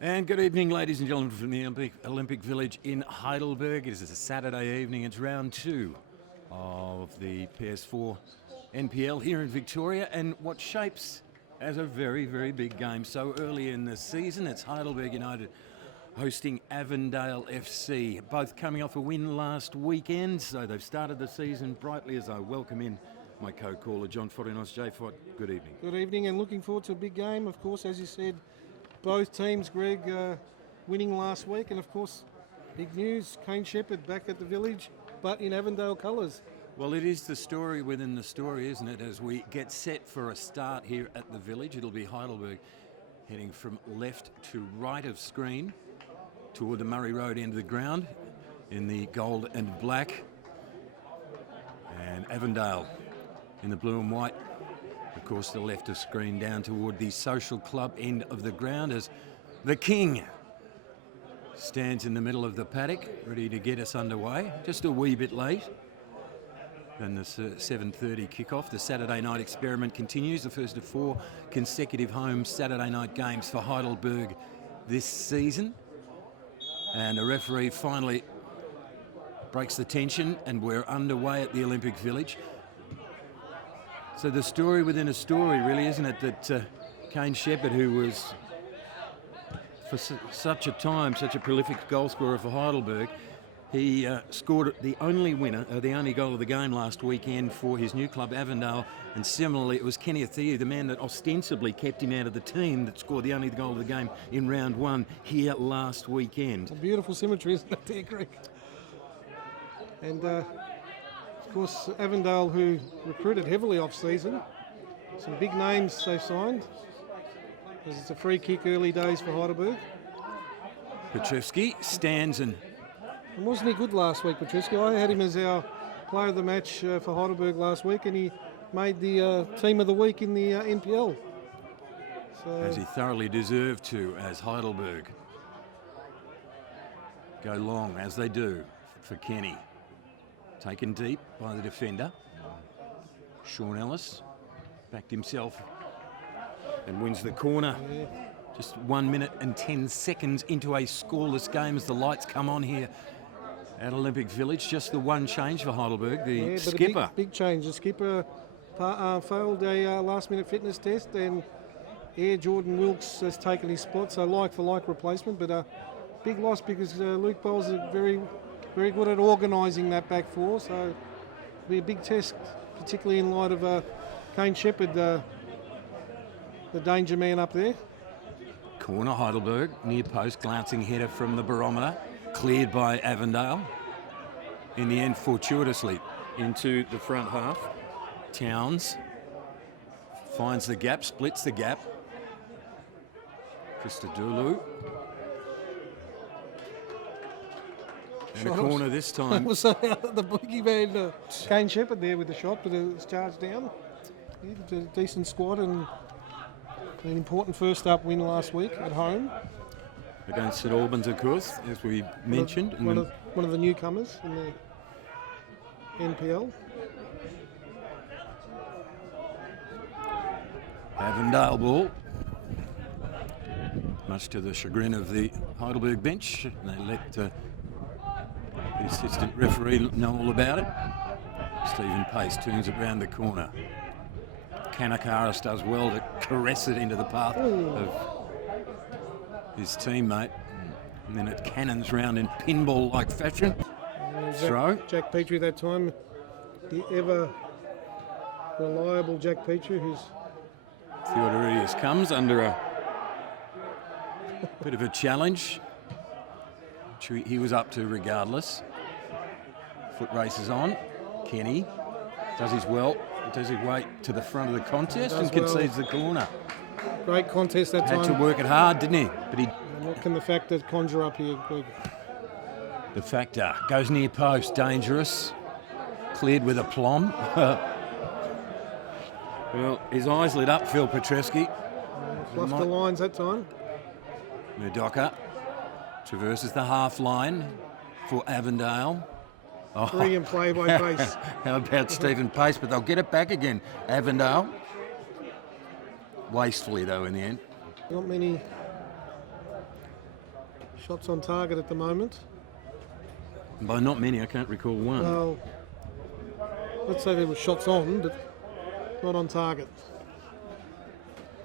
And good evening, ladies and gentlemen, from the Olympic Village in Heidelberg. It is a Saturday evening. It's round two of the PS4 NPL here in Victoria, and what shapes as a very, very big game. So early in the season, it's Heidelberg United hosting Avondale FC, both coming off a win last weekend, so they've started the season brightly. As I welcome in my co-caller, John Forinos. J. Fort, good evening. Good evening, and looking forward to a big game. Of course, as you said, both teams, Greg, winning last week, and of course, big news, Kane Shepherd back at the Village, but in Avondale colours. Well, it is the story within the story, isn't it? As we get set for a start here at the Village, it'll be Heidelberg heading from left to right of screen toward the Murray Road end of the ground in the gold and black, and Avondale in the blue and white. Of course, the left of screen down toward the social club end of the ground as the King stands in the middle of the paddock, ready to get us underway. Just a wee bit late. And the 7:30 kickoff. The Saturday night experiment continues, the first of 4 consecutive home Saturday night games for Heidelberg this season. And a referee finally breaks the tension, and we're underway at the Olympic Village. So the story within a story, really, isn't it, that Kane Shepherd, who was for such a time such a prolific goal scorer for Heidelberg, he scored the only goal of the game last weekend for his new club Avondale, and similarly it was Kenny Athiu, the man that ostensibly kept him out of the team, that scored the only goal of the game in round 1 here last weekend. A beautiful symmetry, isn't it there, Greg? And of course, Avondale, who recruited heavily off-season. Some big names they've signed. It's a free kick early days for Heidelberg. Petrovsky stands and wasn't he good last week, Petrovsky? I had him as our player of the match for Heidelberg last week, and he made the team of the week in the NPL. So, as he thoroughly deserved to, as Heidelberg go long, as they do, for Kenny. Taken deep by the defender. Sean Ellis backed himself and wins the corner. yeah. Just 1 minute and 10 seconds into a scoreless game as the lights come on here at Olympic Village. Just the one change for Heidelberg, the But skipper. a big change. The skipper failed a last-minute fitness test, and Jordan Wilkes has taken his spot, so like-for-like replacement, but a big loss because Luke Bowles is very, very good at organising that back four, so it'll be a big test, particularly in light of Kane Shepherd, the danger man up there. Corner, Heidelberg, near post, glancing header from the barometer, cleared by Avondale. In the end, fortuitously, into the front half. Towns finds the gap, splits the gap. Christodoulou. And a corner this time. Was the boogeyman Kane Shepherd there with the shot, but it's charged down. Yeah, it's a decent squad and an important first-up win last week at home. Against St Albans, of course, as we mentioned. One of the newcomers in the NPL. Avondale ball. Much to the chagrin of the Heidelberg bench. They let the assistant referee know all about it. Stephen Pace turns it round the corner. Kanakaris does well to caress it into the path of his teammate. And then it cannons round in pinball-like fashion. Throw. Jack Petrie that time. The ever reliable Jack Petrie, who's... Theodorides comes under a bit of a challenge, which he was up to regardless. Foot races on. Kenny does his way to the front of the contest and concedes the corner. Great contest that time. Had to work it hard, didn't he? But he. And what can the factor conjure up here, Greg? The factor goes near post, dangerous. Cleared with aplomb. Well, his eyes lit up, Phil Petrovsky. Fluffed the lines that time. Murdoka traverses the half line for Avondale. Brilliant play by Pace. How about Stephen Pace? But they'll get it back again. Avondale. Wastefully, though, in the end. Not many shots on target at the moment. By not many, I can't recall one. Well, let's say there were shots on, but not on target.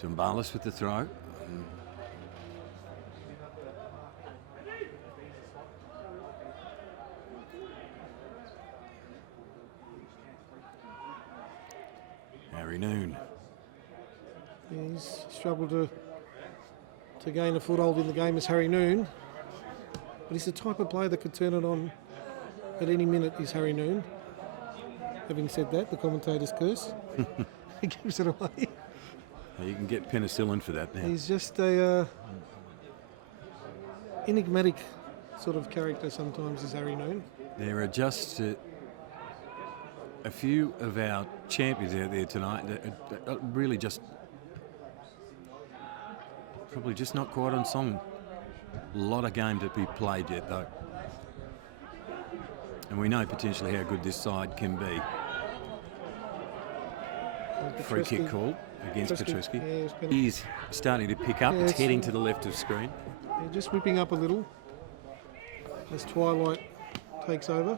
Tumbalis with the throw. Harry Noon. He's struggled to gain a foothold in the game as Harry Noon. But he's the type of player that could turn it on at any minute, is Harry Noon. Having said that, the commentator's curse. He gives it away. You can get penicillin for that now. He's just a enigmatic sort of character sometimes, is Harry Noon. There are just a few of our champions out there tonight that are really just probably just not quite on song. A lot of game to be played yet, though. And we know potentially how good this side can be. Free kick call against Petruski. Yeah, He's starting to pick up. Yeah, it's it's- heading to the left of screen. just whipping up a little as Twilight takes over.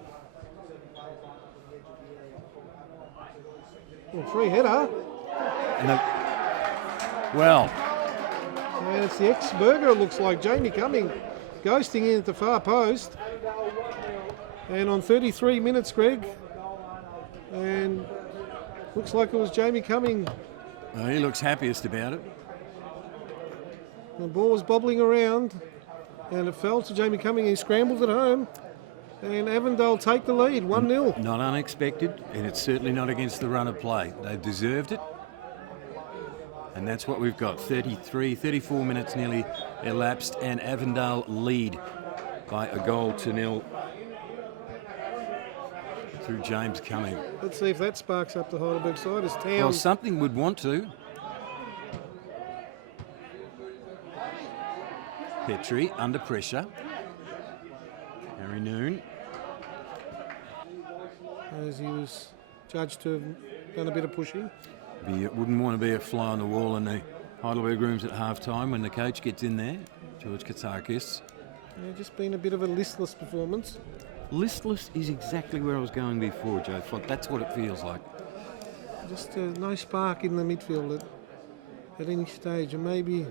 Well, free header. And well, And it's the ex-Burger, it looks like. Jamie Cumming ghosting in at the far post. And on 33 minutes, Greg. And looks like it was Jamie Cumming. well, he looks happiest about it. The ball was bobbling around. And it fell to Jamie Cumming. He scrambled it home. And Avondale take the lead, 1-0. Not unexpected, and it's certainly not against the run of play. They've deserved it. And that's what we've got. 34 minutes nearly elapsed, and Avondale lead by a goal to nil through James Cumming. Let's see if that sparks up the Heidelberg side as Town. Well, something would want to. Petrie under pressure. Harry Noon. As he was judged to have done a bit of pushing. You wouldn't want to be a fly on the wall in the Heidelberg rooms at half-time when the coach gets in there, George Katsakis. Yeah, just been a bit of a listless performance. Listless is exactly where I was going before, Joe Font. That's what it feels like. Just no spark in the midfield at any stage. And maybe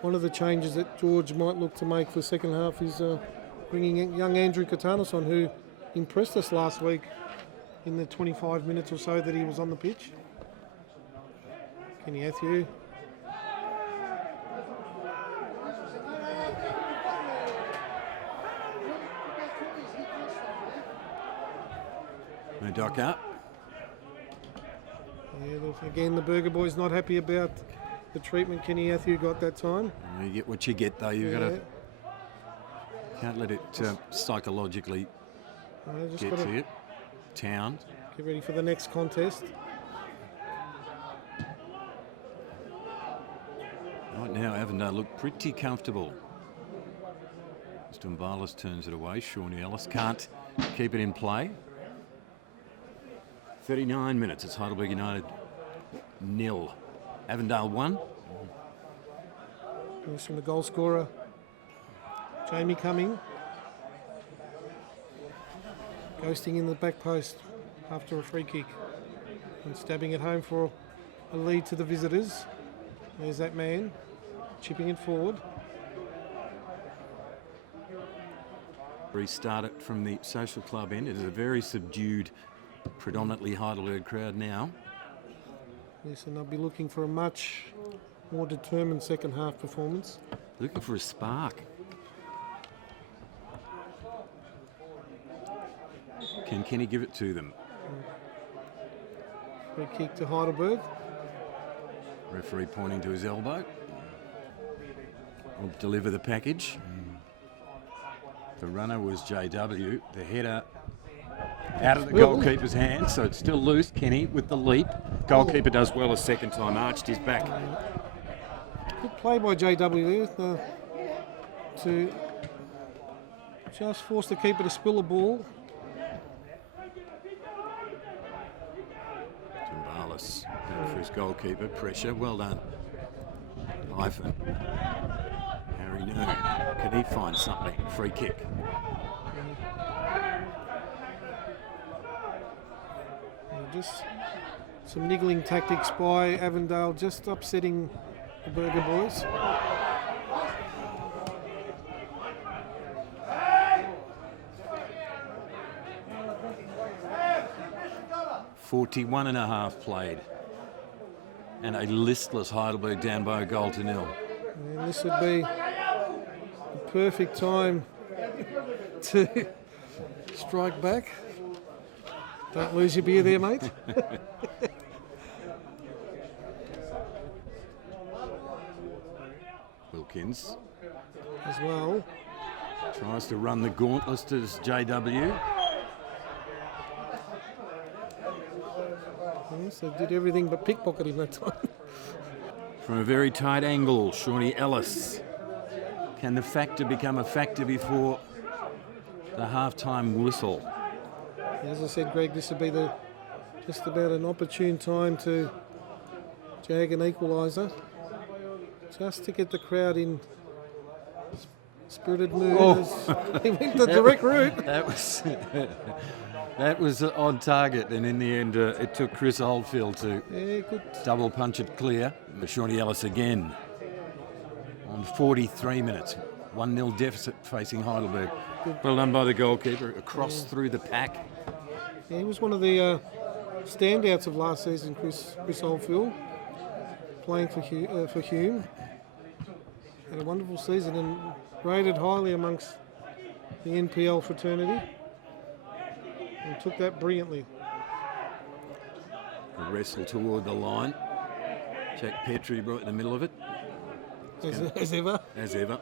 one of the changes that George might look to make for the second half is bringing young Andrew Katanos on, who impressed us last week in the 25 minutes or so that he was on the pitch. Kenny Athieu. Murdoka. Yeah, again, the Burger Boys not happy about the treatment Kenny Athieu got that time. You get what you get, though. You've got Yeah. to can't let it psychologically Just get got to to you. Town. get ready for the next contest. Right now, Avondale look pretty comfortable. Stumbalis turns it away. Shawnee Ellis can't keep it in play. 39 minutes. It's Heidelberg United 0. Avondale 1. Here's from the goal scorer, Jamie Cumming. Ghosting in the back post after a free kick. And stabbing it home for a lead to the visitors. There's that man, chipping it forward. Restart it from the social club end. It is a very subdued, predominantly Heidelberg crowd now. Yes, and they'll be looking for a much more determined second half performance. Looking for a spark. Can Kenny give it to them? Free kick to Heidelberg. Referee pointing to his elbow. Will deliver the package. The runner was JW. The header out of the goalkeeper's hands, so it's still loose. Kenny with the leap. Goalkeeper does well a second time, arched his back. Good play by JW there to just force the keeper to spill a ball. Tumbalis going for his goalkeeper. Pressure. Well done. Hyphen. Harry Noon Can he find something? Free kick. Just some niggling tactics by Avondale, just upsetting the Burger boys. .41.5 played. And a listless Heidelberg down by a goal to nil. And this would be the perfect time to strike back. Don't lose your beer there, mate. Wilkins As well. tries to run the gauntlet as JW. Yes, they did everything but pickpocket him that time. From a very tight angle, Shawnee Ellis. Can the factor become a factor before the half-time whistle? As I said, Greg, this would be just about an opportune time to jag an equaliser, just to get the crowd in spirited mood. Oh. He went the direct route. That was on target, and in the end, it took Chris Oldfield to Good. double punch it clear. Shawnee Ellis again on 43 minutes. 1-0 deficit facing Heidelberg. Well done by the goalkeeper, across through the pack. Yeah, he was one of the standouts of last season, Chris Oldfield, playing for Hume. Had a wonderful season and rated highly amongst the NPL fraternity. And took that brilliantly. A wrestle toward the line. Jack Petrie right in the middle of it. As ever. As ever.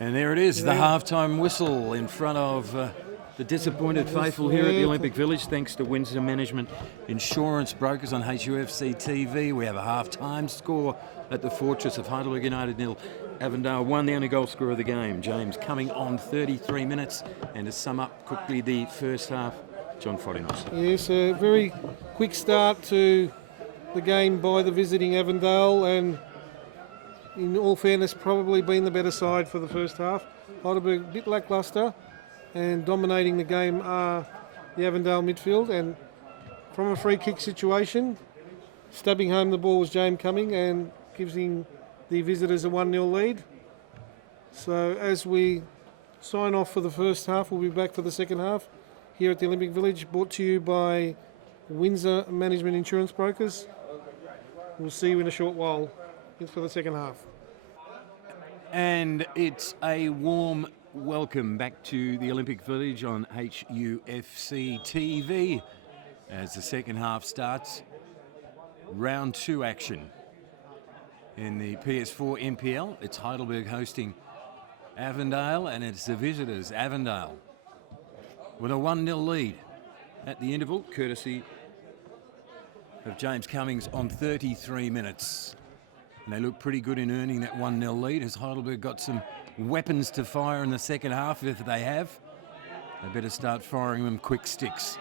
And there it is, the halftime whistle in front of the disappointed faithful here at the Olympic Village. Thanks to Windsor Management Insurance Brokers on HUFC TV. We have a half-time score at the Fortress of Heidelberg United 0. Avondale 1, the only goal scorer of the game. James coming on 33 minutes. And to sum up quickly the first half, John Frotinos. Yes, a very quick start to the game by the visiting Avondale, and in all fairness, probably been the better side for the first half. Heidelberg a bit lacklustre, and dominating the game are the Avondale midfield. And from a free kick situation, stabbing home the ball was James Cumming and giving the visitors a 1-0 lead. So as we sign off for the first half, we'll be back for the second half here at the Olympic Village, brought to you by Windsor Management Insurance Brokers. We'll see you in a short while for the second half. And it's a warm welcome back to the Olympic Village on HUFC TV as the second half starts. Round 2 action in the PS4 NPL. It's Heidelberg hosting Avondale, and it's the visitors, Avondale, with a 1-0 lead at the interval, courtesy of James Cummings on 33 minutes. And they look pretty good in earning that 1-0 lead, as Heidelberg got some weapons to fire in the second half. If they have, they better start firing them quick sticks.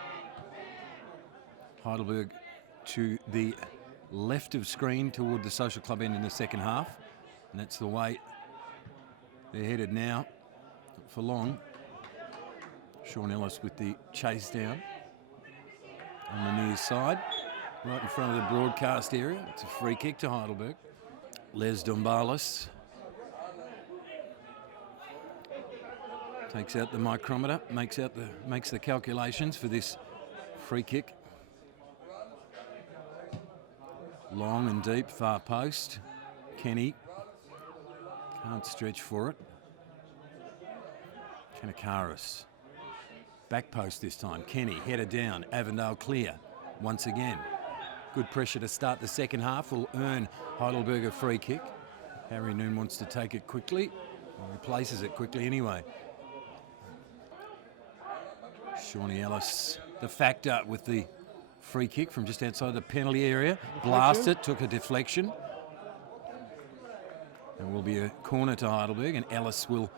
Heidelberg to the left of screen toward the social club end in the second half. And that's the way they're headed now. Not for long. Sean Ellis with the chase down on the near side, right in front of the broadcast area. It's a free kick to Heidelberg. Les Dombalis takes out the micrometer, makes the calculations for this free kick. Long and deep, far post. Kenny can't stretch for it. Kanakaris. Back post this time. Kenny headed down. Avondale clear once again. Good pressure to start the second half will earn Heidelberg a free kick. Harry Noon wants to take it quickly. He replaces it quickly anyway. Shawnee Ellis, the factor with the free kick from just outside the penalty area. Blasted, took a deflection. There will be a corner to Heidelberg, and Ellis will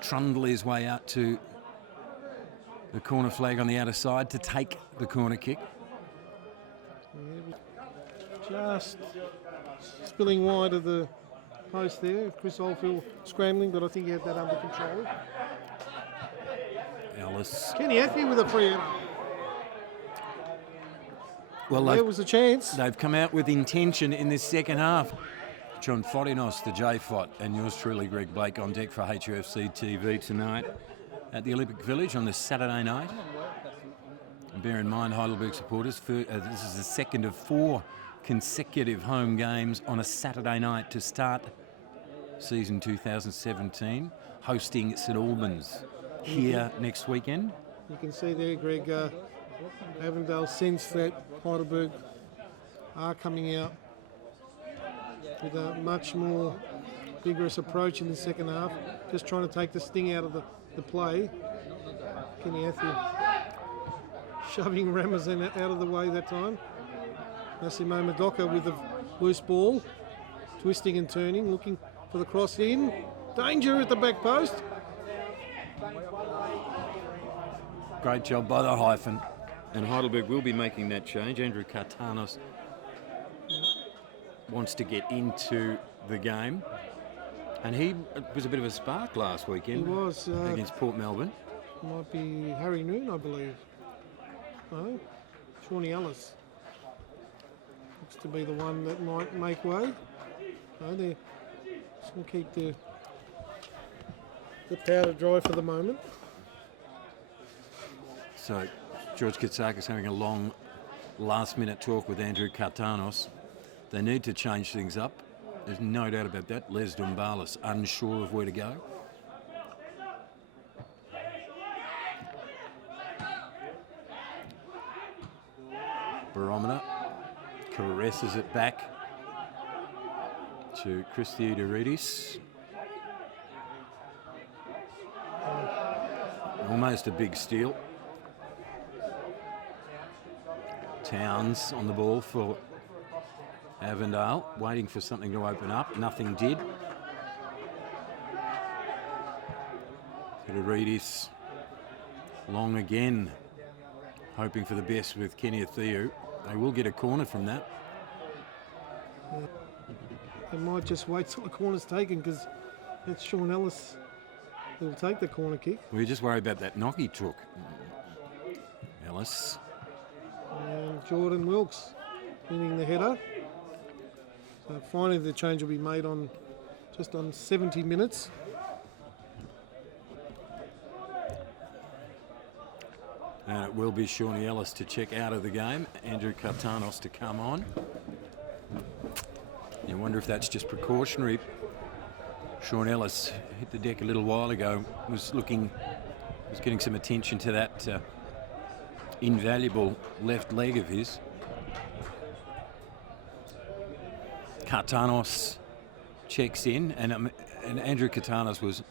trundle his way out to the corner flag on the outer side to take the corner kick. Just spilling wide of the post there. Chris Oldfield scrambling, but I think he had that under control. Ellis. Kenny Athy with a free. Well, there was a chance. They've come out with intention in this second half. John Fodinos, the J-Fot, and yours truly, Greg Blake, on deck for HUFC TV tonight at the Olympic Village on this Saturday night. And bear in mind, Heidelberg supporters, this is the second of 4 consecutive home games on a Saturday night to start season 2017, hosting St Albans here next weekend. You can see there, Greg, Avondale sense that Heidelberg are coming out with a much more vigorous approach in the second half, just trying to take the sting out of the play. Kenny Athy shoving Ramazan out of the way that time. Massimo Madoka with the loose ball, twisting and turning, looking for the cross in. Danger at the back post. Great job by the hyphen. And Heidelberg will be making that change. Andrew Kartanos wants to get into the game. And he was a bit of a spark last weekend. He was. Against Port Melbourne. Might be Harry Noon, I believe. No, Shawnee Ellis. Looks to be the one that might make way. No, they're just going to keep the powder dry for the moment. So George Katsakis having a long last-minute talk with Andrew Kartanos. They need to change things up. There's no doubt about that. Les Dumbalis unsure of where to go. Barometer caresses it back to Christodouridis. Almost a big steal. Towns on the ball for Avondale, waiting for something to open up. Nothing did. Christodouridis long again, hoping for the best with Kenny Athiu. They will get a corner from that. They might just wait till the corner's taken because it's Sean Ellis who will take the corner kick. We just worry about that knock he took. Ellis. And Jordan Wilkes winning the header. So finally the change will be made on just on 70 minutes. And it will be Shawnee Ellis to check out of the game. Andrew Kartanos to come on. You wonder if that's just precautionary. Shawn Ellis hit the deck a little while ago, was getting some attention to that invaluable left leg of his. Kartanos checks in, and Andrew Kartanos was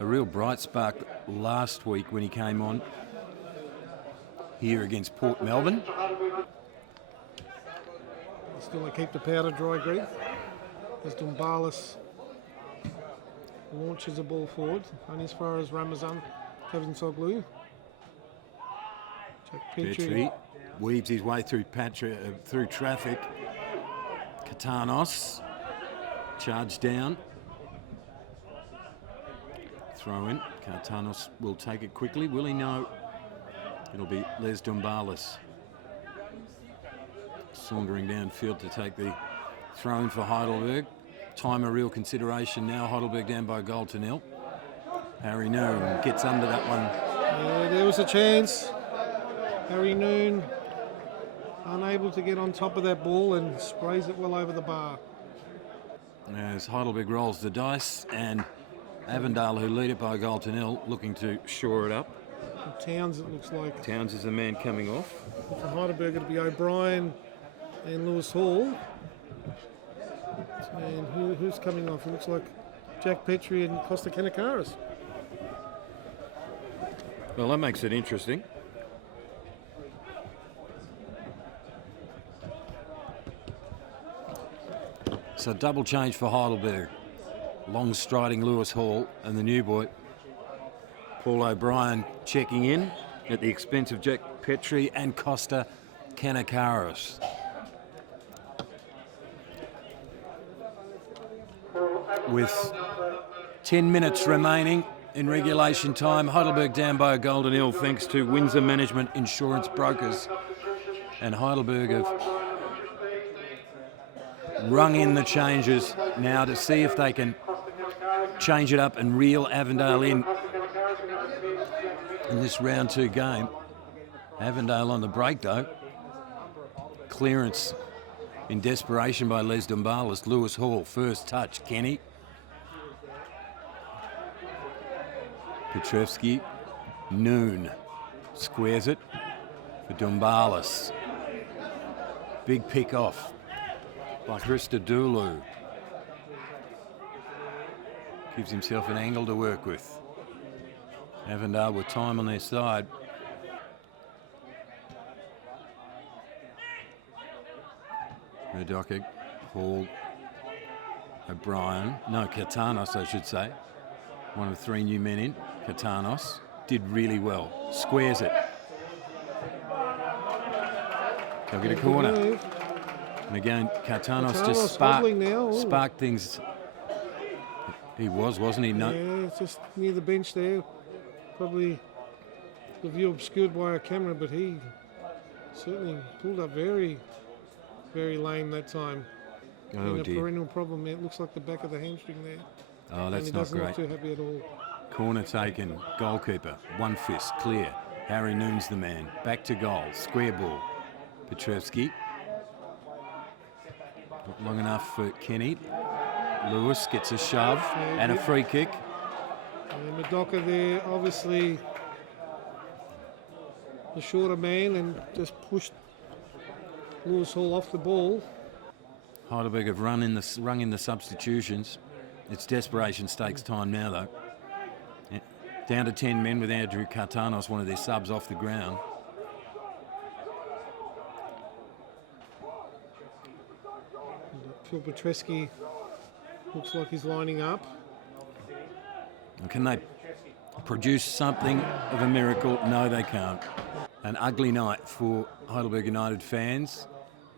a real bright spark last week when he came on here against Port Melbourne. Still to keep the powder dry, Greg. As Dumbalis launches the ball forward, only as far as Ramazan Kavinsoglu. Jack Petrie weaves his way through traffic. Kartanos charged down. Throw in. Kartanos will take it quickly. Will he? No. It'll be Les Dumbalis sauntering downfield to take the throw in for Heidelberg. Time a real consideration now. Heidelberg down by a goal to nil. Harry Noon gets under that one. Yeah, there was a chance. Harry Noon unable to get on top of that ball and sprays it well over the bar. As Heidelberg rolls the dice, and Avondale, who lead it by a goal to nil, looking to shore it up. And Towns, it looks like. Towns is the man coming off. For Heidelberg, it'll be O'Brien and Lewis Hall. And who's coming off? It looks like Jack Petrie and Costa Kanakaris. Well, that makes it interesting. So double change for Heidelberg. long striding Lewis Hall and the new boy, Paul O'Brien, checking in at the expense of Jack Petrie and Costa Kanakaris. With 10 minutes remaining in regulation time, Heidelberg down by a golden hill thanks to Windsor Management Insurance Brokers. And Heidelberg have rung in the changes now to see if they can change it up and reel Avondale in this round 2 game. Avondale on the break though. Clearance in desperation by Les Dumbalis. Lewis Hall, first touch. Kenny. Petrevsky. Noon squares it for Dumbalis. Big pick off by Christodoulou. Gives himself an angle to work with. Avondale with time on their side. Murdoch, Hall, O'Brien. No, Katanos, I should say. One of 3 new men in. Katanos did really well. Squares it. They'll get a corner. And again, Katanos just sparked things. He wasn't he? No. Yeah, just near the bench there. Probably the view obscured by a camera, but he certainly pulled up very, very lame that time. Oh, a dear. perennial problem there. It looks like the back of the hamstring there. Oh, that's and he not doesn't great. look too happy at all. Corner taken. Goalkeeper. One fist. Clear. Harry Noon's the man. Back to goal. Square ball. Petrevsky. Not long enough for Kenny. Lewis gets a shove and a free kick. And Madoka there, obviously the shorter man, and just pushed Lewis Hall off the ball. Heidelberg have rung in the substitutions. It's desperation stakes time now, though. Yeah. Down to 10 men with Andrew Katanos, one of their subs, off the ground. Phil Petresky looks like he's lining up. And can they produce something of a miracle? No, they can't. An ugly night for Heidelberg United fans.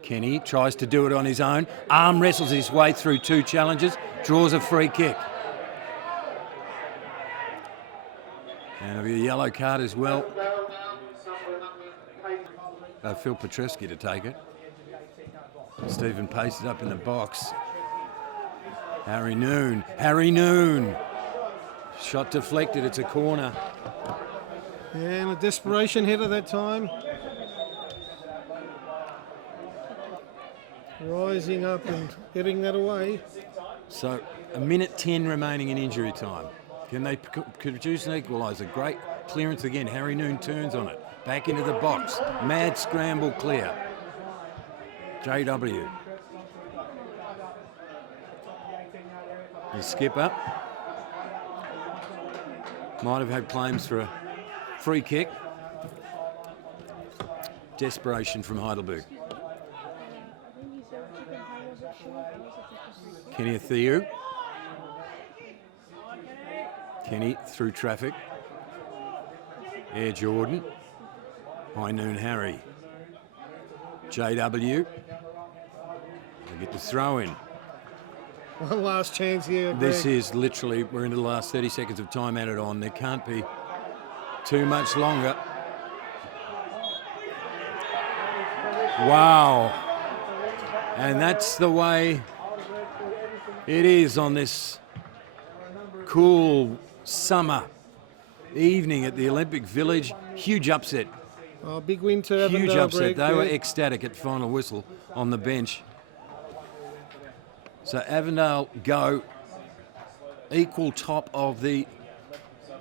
Kenny tries to do it on his own. Arm wrestles his way through 2 challenges. Draws a free kick. And it'll be a yellow card as well. Phil Petresky to take it. Stephen paces up in the box. Harry Noon. Shot deflected, it's a corner. And a desperation header that time. Rising up and heading that away. So, 1:10 remaining in injury time. Can they produce an equaliser? Great clearance again. Harry Noon turns on it. Back into the box. Mad scramble clear. JW. The skipper might have had claims for a free kick. Desperation from Heidelberg. Kenny Theou. Kenny through traffic. Air Jordan. High Noon Harry. JW. They get the throw in. One last chance here. This is literally, we're into the last 30 seconds of time added on. There can't be too much longer. Wow. And that's the way it is on this cool summer evening at the Olympic Village. Huge upset. Oh, big win to Avondale. Huge upset. Greg, They were ecstatic at final whistle on the bench. So Avondale go equal top of the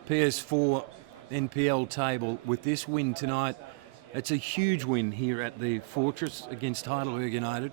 PS4 NPL table with this win tonight. It's a huge win here at the Fortress against Heidelberg United.